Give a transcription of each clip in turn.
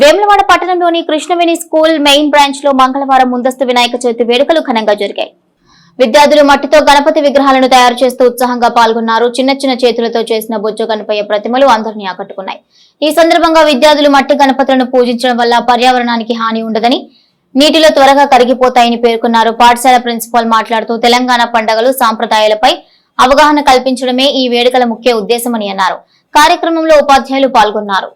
వేములవాడ పట్టణంలోని Krishnaveni school main branch లో మంగళవారం ముందస్తు వినాయక చవితి వేడుకలు ఘనంగా జరిగాయి. విద్యార్థులు మట్టితో గణపతి విగ్రహాలను తయారు చేస్తూ ఉత్సాహంగా పాల్గొన్నారు. చిన్న చిన్న చేతులతో చేసిన బొజ్జ గణపయ్య ప్రతిమలు అందరినీ ఆకట్టుకున్నాయి. ఈ సందర్భంగా విద్యార్థులు మట్టి గణపతులను పూజించడం వల్ల పర్యావరణానికి హాని ఉండదని, నీటిలో త్వరగా కరిగిపోతాయని పేర్కొన్నారు. పాఠశాల ప్రిన్సిపాల్ మాట్లాడుతూ తెలంగాణ పండుగలు సాంప్రదాయాలపై అవగాహన కల్పించడమే ఈ వేడుకల ముఖ్య ఉద్దేశమని అన్నారు. కార్యక్రమంలో ఉపాధ్యాయులు పాల్గొన్నారు.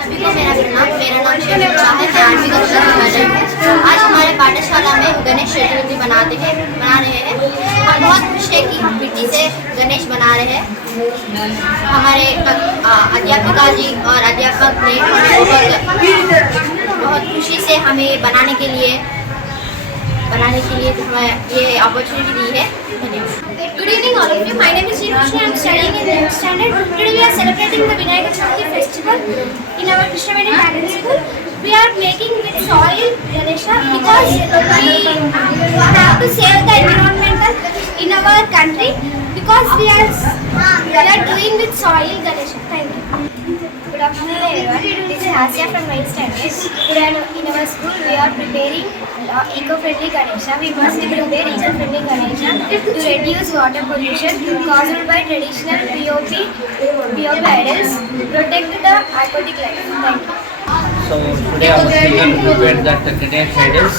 सभी को मेरा नाम शिक्षा है। आज हमारे पाठशाला में गणेश चतुर्थी बना रहे हैं। हम बहुत खुश है कि हम मिट्टी से गणेश बना रहे हैं। हमारे अध्यापिका जी और अध्यापक ने बहुत खुशी से हमें बनाने के लिए हमें ये अपॉर्चुनिटी दी है। Good evening all of you. My name is Shrirushi. I am studying in 11th standard. Today we are celebrating the Vinayaka Chavithi festival in our Krishnaveni Talent School. We are making with soil Ganesha because we have to save the environmental in our country because we are doing with soil Ganesha. Thank you. Good afternoon everyone. This is Asya from 9th standard. Today in our school we are preparing eco-friendly Ganesha. We must prepare eco-friendly Ganesha to reduce water pollution caused by traditional POP idols, protect the aquatic life. Thank you. So today our children prepared that Ganesh idols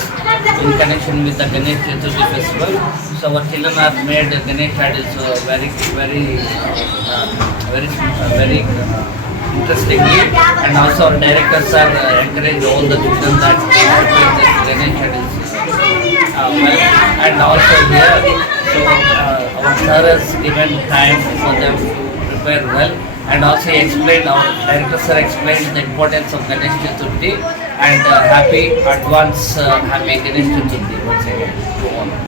in connection with the Ganesh Chaturthi festival. So our children have made Ganesh idols very interestingly, and also our directors are encourage all the children that prepare this Ganesh idols well, and also here our sir has given time for them to prepare well, and also he explained, our director sir explained the importance of Ganesh Chaturthi, and happy advance happy Ganesh Chaturthi once again to all.